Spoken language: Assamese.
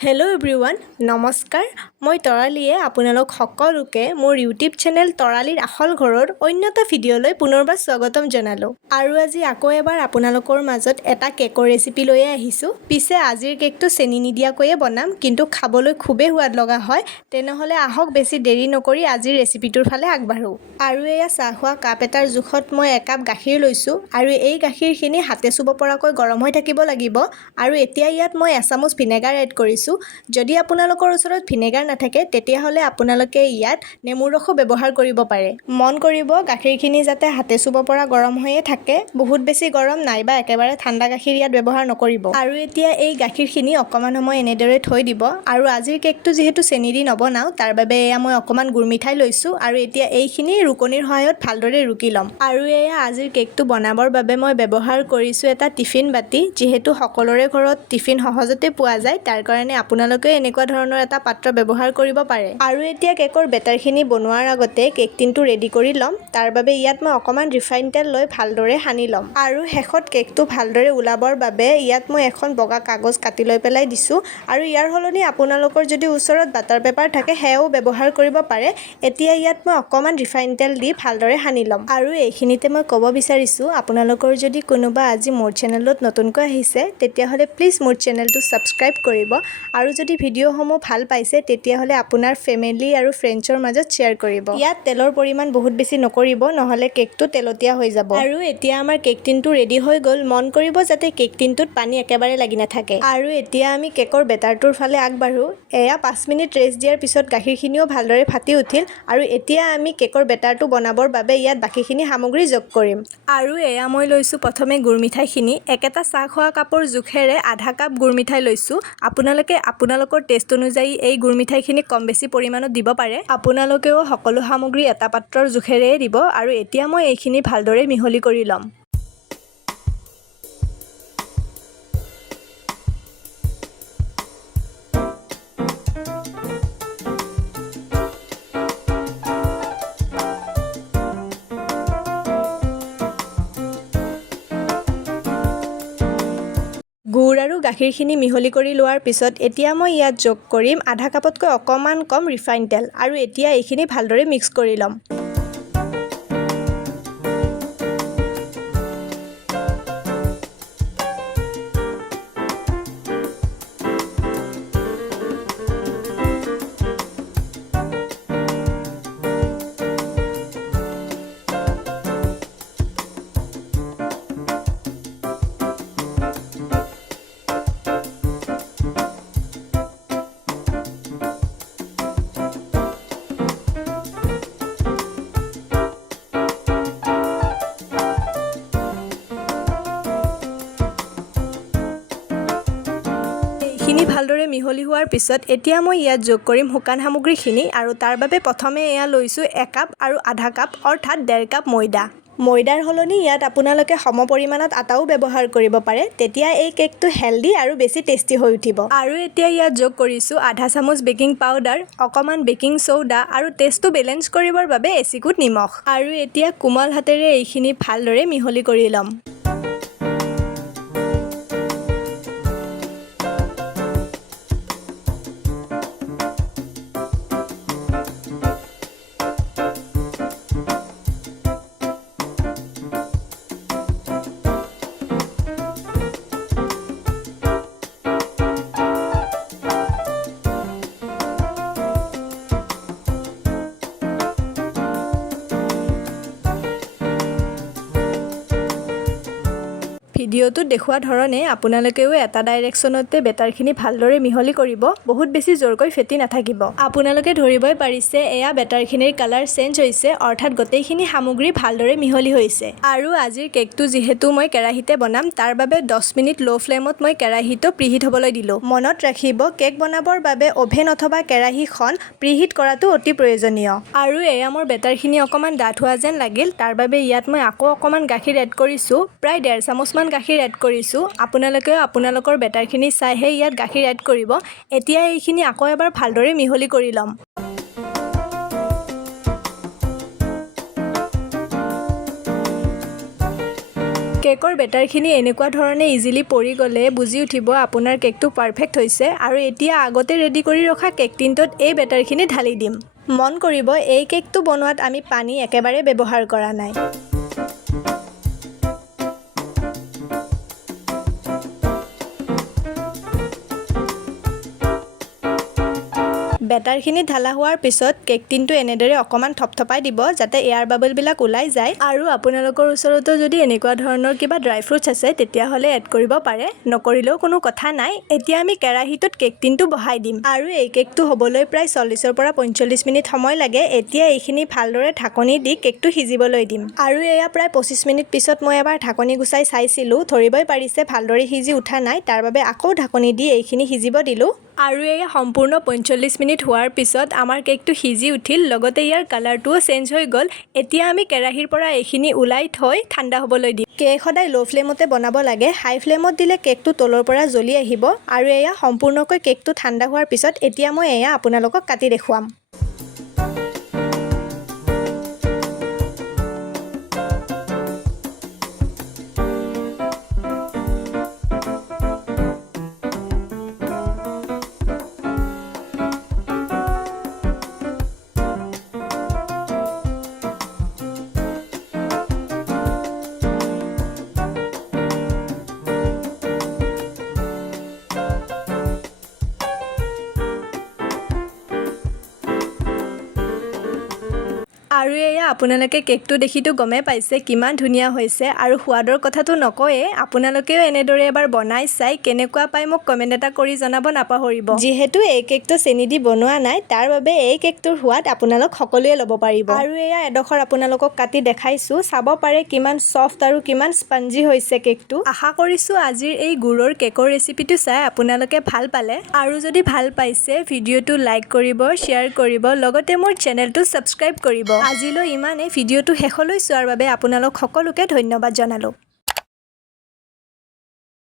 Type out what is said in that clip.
হেল্ল' এভৰিৱান নমস্কাৰ মই তৰালীয়ে আপোনালোক সকলোকে মোৰ ইউটিউব চেনেল তৰালীৰ আখল ঘৰৰ অন্য এটা ভিডিঅ'লৈ পুনৰবাৰ স্বাগতম জনালোঁ আৰু আজি আকৌ এবাৰ আপোনালোকৰ মাজত এটা কেকৰ ৰেচিপি লৈয়ে আহিছোঁ পিছে আজিৰ কেকটো চেনি নিদিয়াকৈয়ে বনাম কিন্তু খাবলৈ খুবেই সোৱাদ লগা হয় তেনেহ'লে আহক বেছি দেৰি নকৰি আজিৰ ৰেচিপিটোৰ ফালে আগবাঢ়োঁ আৰু এয়া চাহ খোৱা কাপ এটাৰ জোখত মই একাপ গাখীৰ লৈছোঁ আৰু এই গাখীৰখিনি হাতে চুব পৰাকৈ গৰম হৈ থাকিব লাগিব আৰু এতিয়া ইয়াত মই এচামুচ ভিনেগাৰ এড কৰিছোঁ যদি আপোনালোকৰ ওচৰত ভিনেগাৰ নাথাকে তেতিয়াহ'লে আপোনালোকে ইয়াত নেমুৰ ৰসো ব্যৱহাৰ কৰিব পাৰে মন কৰিব গাখীৰখিনি যাতে হাতে চুব পৰা গৰম হৈয়ে থাকে বহুত বেছি গৰম নাইবা একেবাৰে ঠাণ্ডা গাখীৰ ইয়াত ব্যৱহাৰ নকৰিব আৰু এতিয়া এই গাখীৰখিনি অকণমান সময় এনেদৰে থৈ দিব আৰু আজিৰ কেকটো যিহেতু চেনি দি নবনাওঁ তাৰ বাবে এয়া মই অকণমান গুৰ মিঠাই লৈছোঁ আৰু এতিয়া এইখিনি ৰুকনিৰ সহায়ত ভালদৰে ৰুকি ল'ম আৰু এয়া আজিৰ কেকটো বনাবৰ বাবে মই ব্যৱহাৰ কৰিছোঁ এটা টিফিন বাতি যিহেতু সকলোৰে ঘৰত টিফিন সহজতে পোৱা যায় তাৰ কাৰণে আপোনালোকে এনেকুৱা ধৰণৰ এটা পাত্ৰ ব্যৱহাৰ কৰিব পাৰে আৰু এতিয়া কেকৰ বেটাৰখিনি বনোৱাৰ আগতে কেক টিনটো ৰেডি কৰি ল'ম তাৰ বাবে ইয়াত মই অকণমান ৰিফাইন তেল লৈ ভালদৰে সানি ল'ম আৰু শেষত কেকটো ভালদৰে ওলাবৰ বাবে ইয়াত মই এখন বগা কাগজ কাটি লৈ পেলাই দিছোঁ আৰু ইয়াৰ সলনি আপোনালোকৰ যদি ওচৰত বাটাৰ পেপাৰ থাকে সেয়াও ব্যৱহাৰ কৰিব পাৰে এতিয়া ইয়াত মই অকণমান ৰিফাইন তেল দি ভালদৰে সানি ল'ম আৰু এইখিনিতে মই ক'ব বিচাৰিছোঁ আপোনালোকৰ যদি কোনোবা আজি মোৰ চেনেলত নতুনকৈ আহিছে তেতিয়াহ'লে প্লিজ মোৰ চেনেলটো ছাবস্ক্ৰাইব কৰিব আৰু যদি ভিডিঅ'সমূহ ভাল পাইছে তেতিয়াহ'লে আপোনাৰ ফেমিলি আৰু ফ্ৰেণ্ডছৰ মাজত শ্বেয়াৰ কৰিব ইয়াত তেলৰ পৰিমাণ বহুত বেছি নকৰিব নহ'লে কেকটো তেলতীয়া হৈ যাব আৰু এতিয়া আমাৰ কেক টিনটো ৰেডি হৈ গ'ল মন কৰিব যাতে কেক টিনটোত পানী একেবাৰে লাগি নাথাকে আৰু এতিয়া আমি কেকৰ বেটাৰটোৰ ফালে আগবাঢ়োঁ এয়া 5 মিনিট ৰেষ্ট দিয়াৰ পিছত গাখীৰখিনিও ভালদৰে ফাটি উঠিল আৰু এতিয়া আমি কেকৰ বেটাৰটো বনাবৰ বাবে ইয়াত বাকীখিনি সামগ্ৰী যোগ কৰিম আৰু এয়া মই লৈছোঁ প্ৰথমে গুৰ মিঠাইখিনি একেটা চাহ খোৱা কাপৰ জোখেৰে আধা কাপ গুৰ মিঠাই লৈছোঁ আপোনালোকে আপোনালোকৰ টেষ্ট অনুযায়ী এই গুৰ মিঠাইখিনি কম বেছি পৰিমাণত দিব পাৰে আপোনালোকেও সকলো সামগ্ৰী এটা পাত্ৰৰ জোখেৰে দিব আৰু এতিয়া মই এইখিনি ভালদৰে মিহলি কৰি ল'ম গুড় আৰু গাখীৰখিনি মিহলি কৰি লোৱাৰ পিছত এতিয়া মই ইয়াত যোগ কৰিম আধা কাপতকৈ অকণমান কম ৰিফাইন তেল আৰু এতিয়া এইখিনি ভালদৰে মিক্স কৰি ল'ম খিনি ভালদৰে মিহলি হোৱাৰ পিছত এতিয়া মই ইয়াত যোগ কৰিম শুকান সামগ্ৰীখিনি আৰু তাৰ বাবে প্ৰথমে এয়া লৈছোঁ একাপ আৰু আধা কাপ অৰ্থাৎ 1.5 কাপ ময়দা ময়দাৰ সলনি ইয়াত আপোনালোকে সম পৰিমাণত আটাও ব্যৱহাৰ কৰিব পাৰে তেতিয়া এই কেকটো হেল্ডি আৰু বেছি টেষ্টি হৈ উঠিব আৰু এতিয়া ইয়াত যোগ কৰিছোঁ আধা চামুচ বেকিং পাউডাৰ অকণমান বেকিং চ'ডা আৰু টেষ্টটো বেলেঞ্চ কৰিবৰ বাবে এচিকুট নিমখ আৰু এতিয়া কোমল হাতেৰে এইখিনি ভালদৰে মিহলি কৰি ল'ম ভিডিঅ'টোত দেখুওৱা ধৰণে আপোনালোকেও এটা ডাইৰেকশ্যনতে বেটাৰখিনি ভালদৰে মিহলি কৰিব বহুত বেছি জোৰকৈ ফেটি নাথাকিব আপোনালোকে ধৰিবই পাৰিছে এয়া বেটাৰখিনিৰ কালাৰ চেঞ্জ হৈছে অৰ্থাৎ গোটেইখিনি সামগ্ৰী ভালদৰে মিহলি হৈছে আৰু আজিৰ কেকটো যিহেতু মই কেৰাহীতে বনাম তাৰ বাবে 10 মিনিট ল' ফ্লেমত মই কেৰাহীটো প্ৰিহিট হ'বলৈ দিলোঁ মনত ৰাখিব কেক বনাবৰ বাবে অ'ভেন অথবা কেৰাহীখন প্ৰিহিট কৰাটো অতি প্ৰয়োজনীয় আৰু এয়া মোৰ বেটাৰখিনি অকণমান ডাঠ হোৱা যেন লাগিল তাৰ বাবে ইয়াত মই আকৌ অকণমান গাখীৰ এড কৰিছোঁ প্ৰায় 1.5 চামুচমান গাখীৰ এড কৰিছোঁ আপোনালোকে আপোনালোকৰ বেটাৰখিনি চাইহে ইয়াত গাখীৰ এড কৰিব এতিয়া এইখিনি আকৌ এবাৰ ভালদৰে মিহলি কৰি ল'ম কেকৰ বেটাৰখিনি এনেকুৱা ধৰণে ইজিলি পৰি গ'লে বুজি উঠিব আপোনাৰ কেকটো পাৰফেক্ট হৈছে। আৰু এতিয়া আগতে ৰেডি কৰি ৰখা কেক টিনটোত এই বেটাৰখিনি ঢালি দিম। মন কৰিব এই কেকটো বনোৱাত আমি পানী একেবাৰে ব্যৱহাৰ কৰা নাই। বেটাৰখিনি ঢালা হোৱাৰ পিছত কেক টিনটো এনেদৰে অকণমান থপথপাই দিব যাতে এয়াৰ বাবলবিলাক ওলাই যায়। আৰু আপোনালোকৰ ওচৰতো যদি এনেকুৱা ধৰণৰ কিবা ড্ৰাই ফ্ৰুটছ আছে তেতিয়াহ'লে এড কৰিব পাৰে, নকৰিলেও কোনো কথা নাই। এতিয়া আমি কেৰাহীটোত কেক টিনটো বহাই দিম। আৰু এই কেকটো হ'বলৈ প্ৰায় 40ৰ পৰা 45 মিনিট সময় লাগে। এতিয়া এইখিনি ভালদৰে ঢাকনি দি কেকটো সিজিবলৈ দিম। আৰু এয়া প্ৰায় 25 মিনিট পিছত মই এবাৰ ঢাকনি গুচাই চাইছিলোঁ, ধৰিবই পাৰিছে ভালদৰে সিজি উঠা নাই। তাৰ বাবে আকৌ ঢাকনি দি এইখিনি সিজিব দিলোঁ। আৰু এয়া সম্পূৰ্ণ 45 মিনিট হোৱাৰ পিছত আমাৰ কেকটো সিজি উঠিল, লগতে ইয়াৰ কালাৰটোও চেঞ্জ হৈ গ'ল। এতিয়া আমি কেৰাহীৰ পৰা এইখিনি ওলাই থৈ ঠাণ্ডা হ'বলৈ দিম। কেক সদায় ল' ফ্লেমতে বনাব লাগে, হাই ফ্লেমত দিলে কেকটো তলৰ পৰা জ্বলি আহিব। আৰু এয়া সম্পূৰ্ণকৈ কেকটো ঠাণ্ডা হোৱাৰ পিছত এতিয়া মই এয়া আপোনালোকক কাটি দেখুৱাম। আৰু এয়া আপোনালোকে কেকটো দেখিতো গমেই পাইছে কিমান ধুনীয়া হৈছে। আৰু সোৱাদৰ কথাটো নকয়ে, আপোনালোকেও এনেদৰে এবাৰ বনাই চাই কেনেকুৱা পায় মোক কমেণ্ট এটা কৰি জনাব নাপাহৰিব। যিহেতু এই কেকটো চেনি দি বনোৱা নাই, তাৰ বাবে এই কেকটোৰ সোৱাদ আপোনালোক সকলোৱে ল'ব পাৰিব। আৰু এয়া এডোখৰ আপোনালোকক কাটি দেখাইছোঁ, চাব পাৰে কিমান ছফ্ট আৰু কিমান স্পঞ্জি হৈছে কেকটো। আশা কৰিছোঁ আজিৰ এই গুৰৰ কেকৰ ৰেচিপিটো চাই আপোনালোকে ভাল পালে। আৰু যদি ভাল পাইছে ভিডিঅ'টো লাইক কৰিব, শ্বেয়াৰ কৰিব, লগতে মোৰ চেনেলটো ছাবস্ক্ৰাইব কৰিব। আজিলৈ ইমানেই। ভিডিঅ'টো শেষলৈ চোৱাৰ বাবে আপোনালোক সকলোকে ধন্যবাদ জনালোঁ।